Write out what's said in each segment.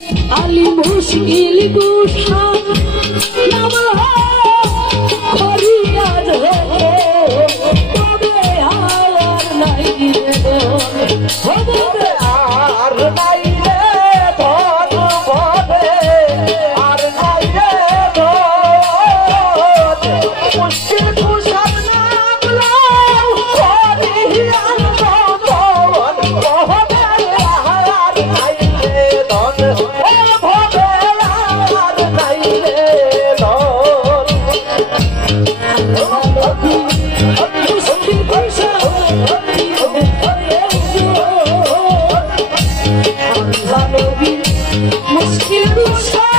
আলী মুশকিল কুশা নাম হরিয়া ধরে তবে আর নাই রে হবে আর নাই রে ধন ভবে আর নাই রে ধন মুশকিল কুশার নাম লাও হরিয়ান ধন ভবে আর নাই রে ধন ভবে আর নাই রে ধন মুশকিল কুশা মুশকিল কুশা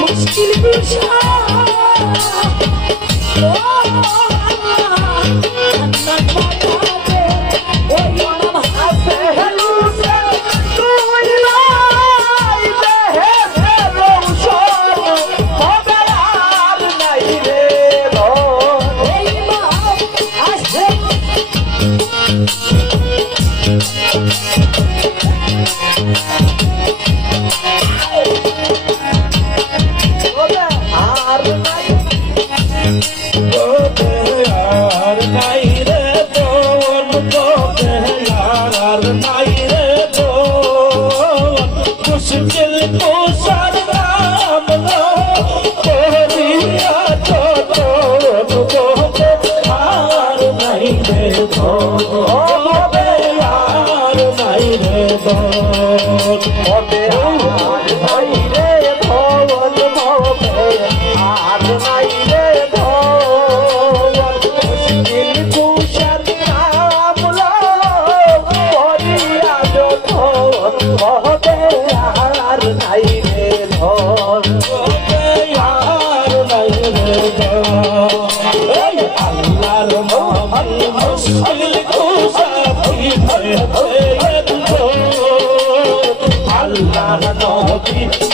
মুশকিল কুশা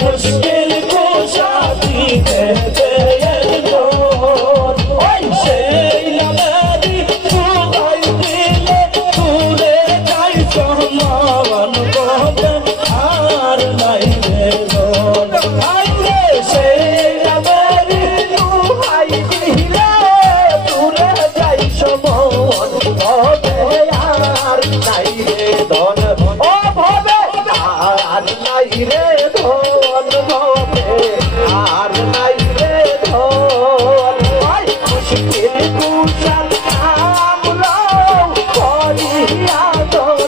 মুশকিল কুশা দিতে দো ওই সেই লাগারি তুই দিলে তুলে যাই সম্মান করবে আর নাই রে ধন আই রে সেই লাগারি তুই দিলে তুলে যাই সম্মান করবে আর নাই রে ধন ও ভবে আর নাই রে ধন ভবে আর নাই রে ধন মুশকিল কুশার নাম লও হরিয়া ধন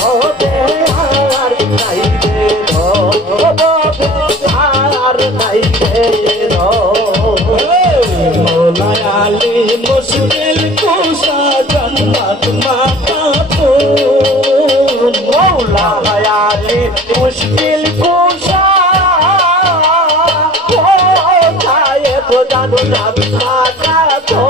ভবে আর নাই রে ধন ভবে আর নাই রে ধন মৌলায়ালি মুশকিল কুশা জন্নত মাতা তো মৌলায়ালি মুশকিল কুশা কোথায় তো জানো না মাতা তো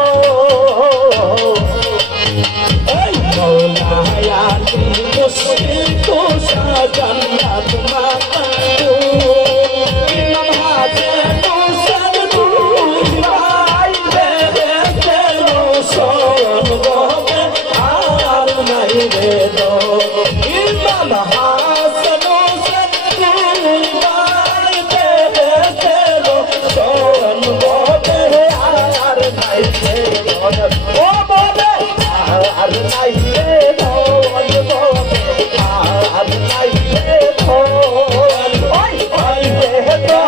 এই মৌলায়ালি মুশকিল কুশা জন্নত মাতা তো ইমাম হাসান হুসাইন দুলাই রে তেরো সোন গোবে আর নাই রে দো ইমাম হাসান হুসাইন দুলাই রে তেরো সোন গোবে আর নাই রে দো ও গোবে আর নাই রে দো গোবে আর নাই রে দো ওই ওই রে দো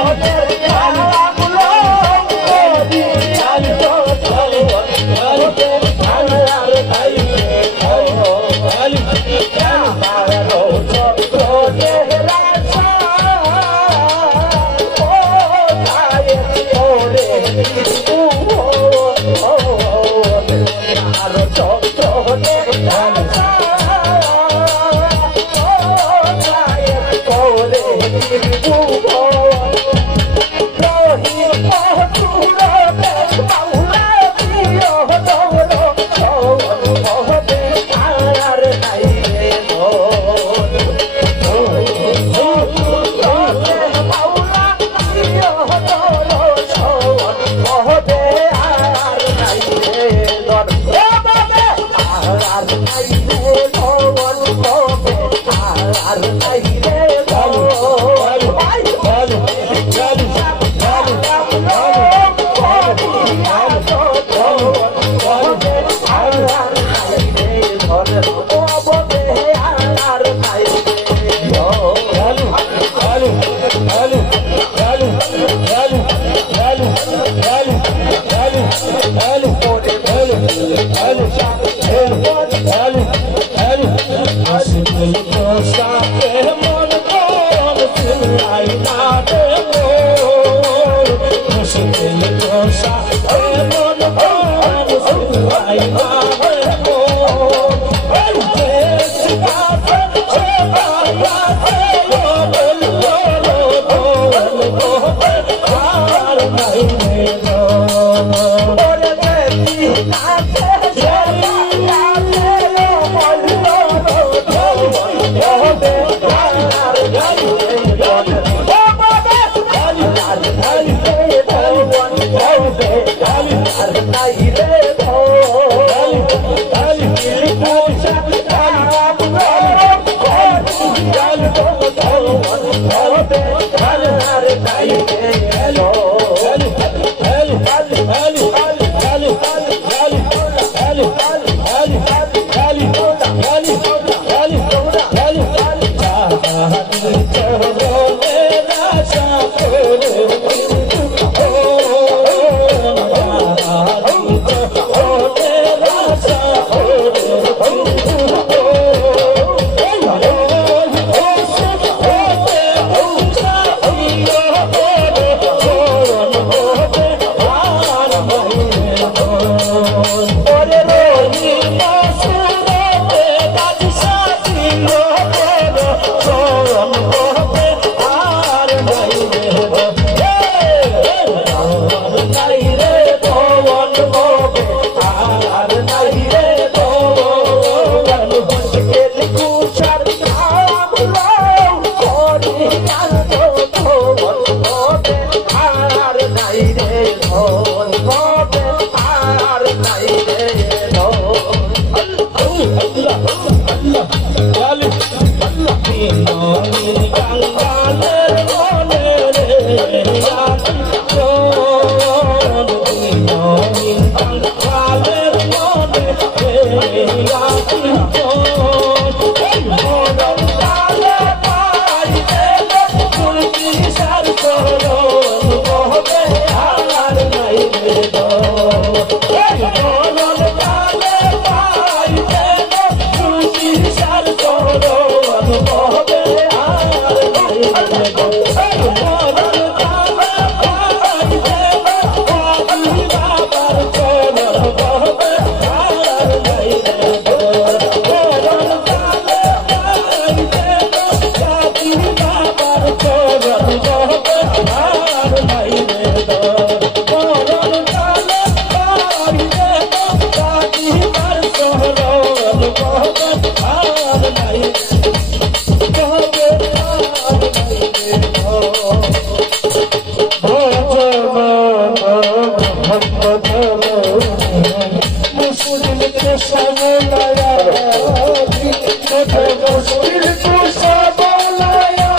মুশকিল কুশা মৌলায়া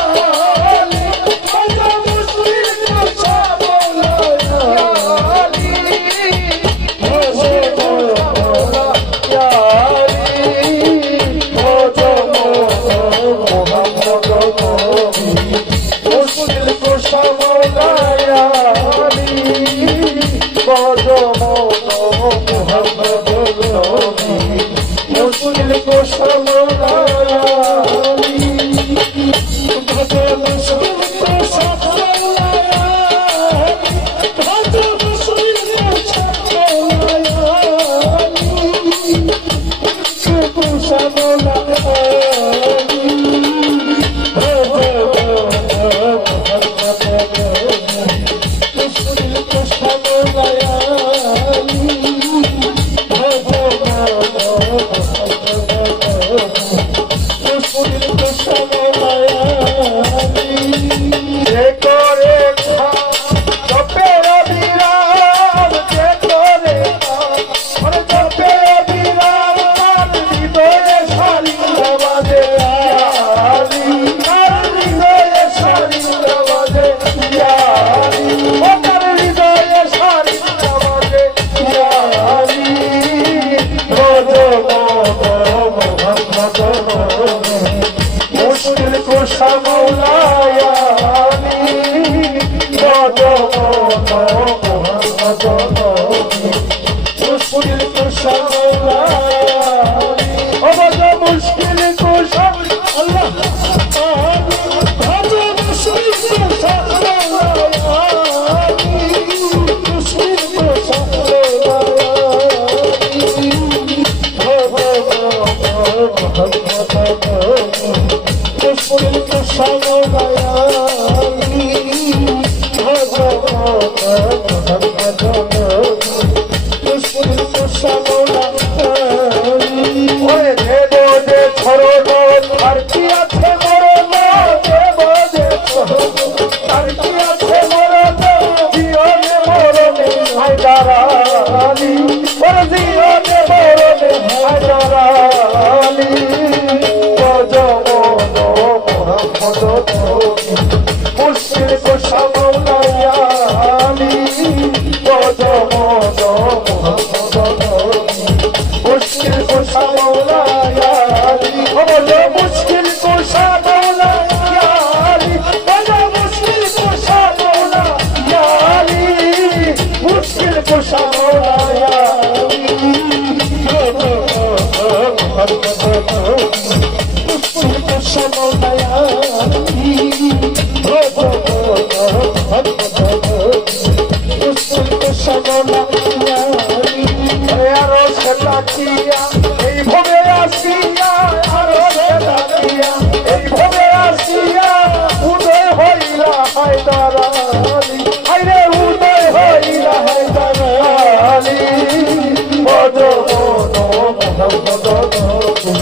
আলী কত মুশকিল কুশা মৌলায়া আলী মুশকিল কুশা মৌলায়া আলী কত মোহাম্মদ নবী মুশকিল কুশা মৌলায়া আলী কত মুশকিল কুশা মৌলায়া কত মুশকিল কুশা মৌলায়া আলী কুশা মৌলায়া মুশকিল কুশা মৌলায়া আলী কত মোহাম্মদ নবী মুশকিল কুশা মৌলায়া আলী কত মুশকিল কুশা আল্লাহ কত মুশকিল কুশা মৌলায়া আলী মুশকিল কুশা মৌলায়া মুশকিল কুশা মৌলায়া আলী মুশকিল কুশা মৌলায়া ওরে দেব যে ছড়ন আর কি আছে মরণ দেব যে আর কি আছে মরণ জীবনে মরণে হায়দার আলী ওরে জীবনে মরণে হায়দার আলী মুশকিল কুশা মৌলায়া আলী কত মোহাম্মদ নবী মুশকিল কুশা মৌলায়া আলী বলো মুশকিল কুশা মৌলায়া আলী বলো মুশকিল কুশা মৌলায়া আলী মুশকিল কুশা মৌলায়া আলী মুশকিল কুশা মৌলায়া আলী মুশকিল কুশা মৌলায়া আলী আরো সেটাকিয়া এই ভবে আসিয়া আরো সেটাকিয়া এই ভবে আসিয়া উদয় হইলা হায়দার আলী আরে উদয় হইলা হায়দার আলী বড় মোহাম্মদ নবী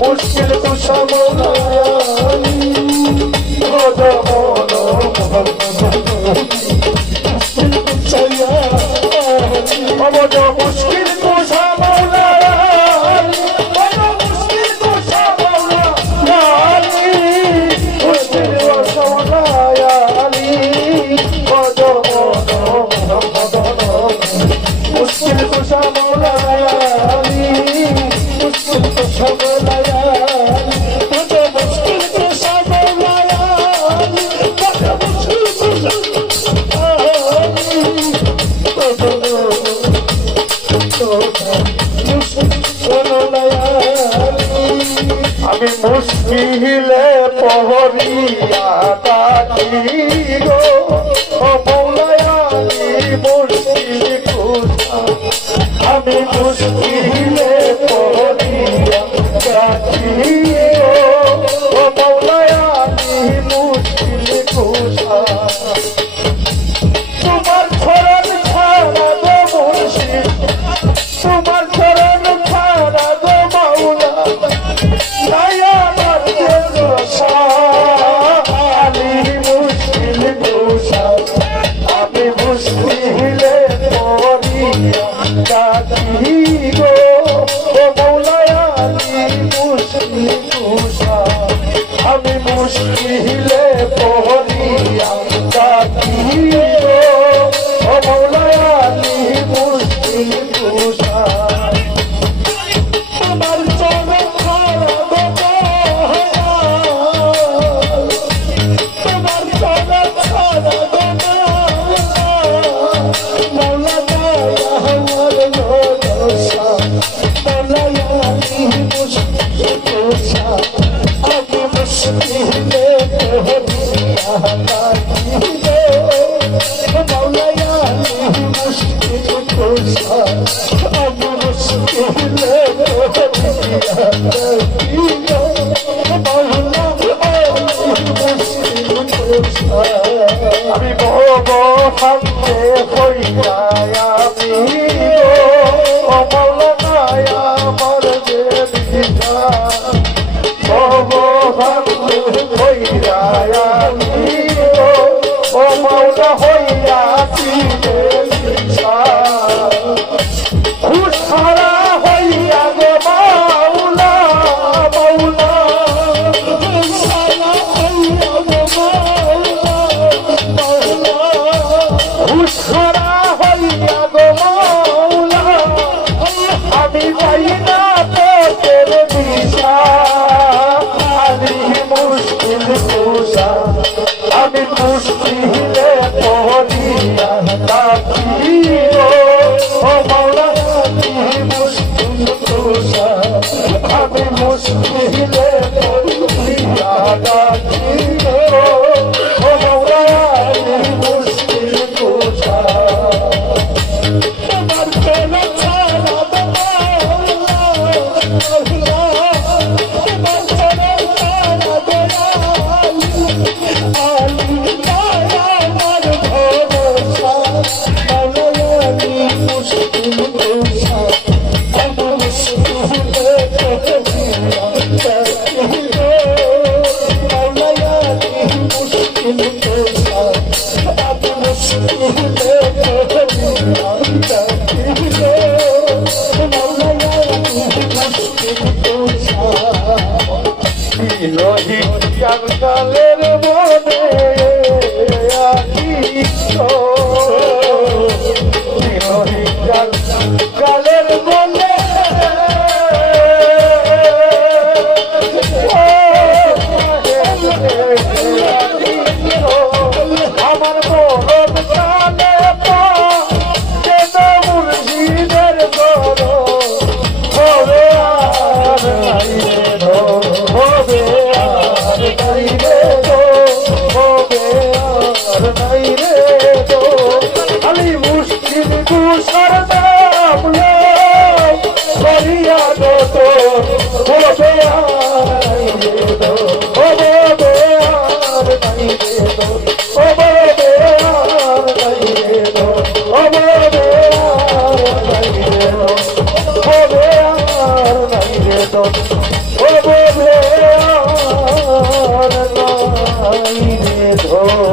মুশকিল কুশা মৌলায়া আলী বড় মোহাম্মদ নবী মুশকিল কুশা বড় মুশকিল কুশা মৌলায়া আলী বড় মুশকিল কুশা মৌলায়া আলী মুশকিল কুশা মৌলায়া আলী বড় মোহাম্মদ নবী মুশকিল কুশা মৌলায়া আলী মুশকিল কুশা মৌলায়া আলী বড় মুশকিল কুশা মৌলায়া আলী বড় মুশকিল কুশা আমি মুশকিলে পহরিয়া ডাকি গো ও মৌলায়া আলী মুশকিল কুশা আমি মুশকিলে পহরিয়া ডাকি গো ও মৌলায়া আলী মুশকিল কুশা তোমার চরণ ছাড়া গো মুর্শিদ তোমার চরণ ছাড়া গো মাওলা নাই আমার ভরসা আলী মুশকিল কুশা আমি মুশকিলে পড়িয়া ডাকি গো আমি মুশকিলে পড়িয়া ডাকি ও মৌলা আলী মুশকিল কুশা তোমার চরণ ছাড়া গো তোমার চরণ ছাড়া গো মৌলা দয়া আমার ভরসা মৌলা আলী মুশকিল কুশা আমি মুশকিলে পড়িয়া ডাকি মৌলা আলী মুশকিল কুশা আমি মুশকিলে আমি ভব ভাবতে হইয়াই আমি ও মৌলানায় আমার যে বিধা ভব ভাবতে হইয়াই আমি ও মৌলা হইয়াছি খুশহারা হইয়া গো মাওলা মাওলা খুশহারা হইয়া গো মাওলা খুশহারা হইয়া গো মাওলা আমি পাই না তোর দিশা আমি মুশকিল কুশা আমি মুশকিলে পড়িয়া ডাকি ও মাওলা আমি মুশকিল কুশা আমি মুশকিলে পড়িয়া ডাকি ও মাওলা আমি মুশকিল কুশা তোমার চরণ ছাড়া গো মাওলা তোমার চরণ ছাড়া গো আলী দয়া আমার ভরসা মৌলা আলী মুশকিল কুশা আমি মুশকিলে পড়িয়া ডাকি মৌলা আলী মুশকিল কুশা আমি মুশকিলে পড়িয়া ডাকি মৌলা আলী মুশকিল কুশা বিরোহী জঙ্গলের মনে বিরোহী জঙ্গলের মনে আমার মরণ কালে যেন মুর্শিদের গর হবে আর নাই রে হবে আর নাই রে হবে আর নাই রে খালি মুশকিল কুশার নাম করিয়া গত হবে আর নাই রে হবে আর নাই রে হবে আর নাই রে হবে আর নাই রে হবে আর নাই রে হবে আর নাই রে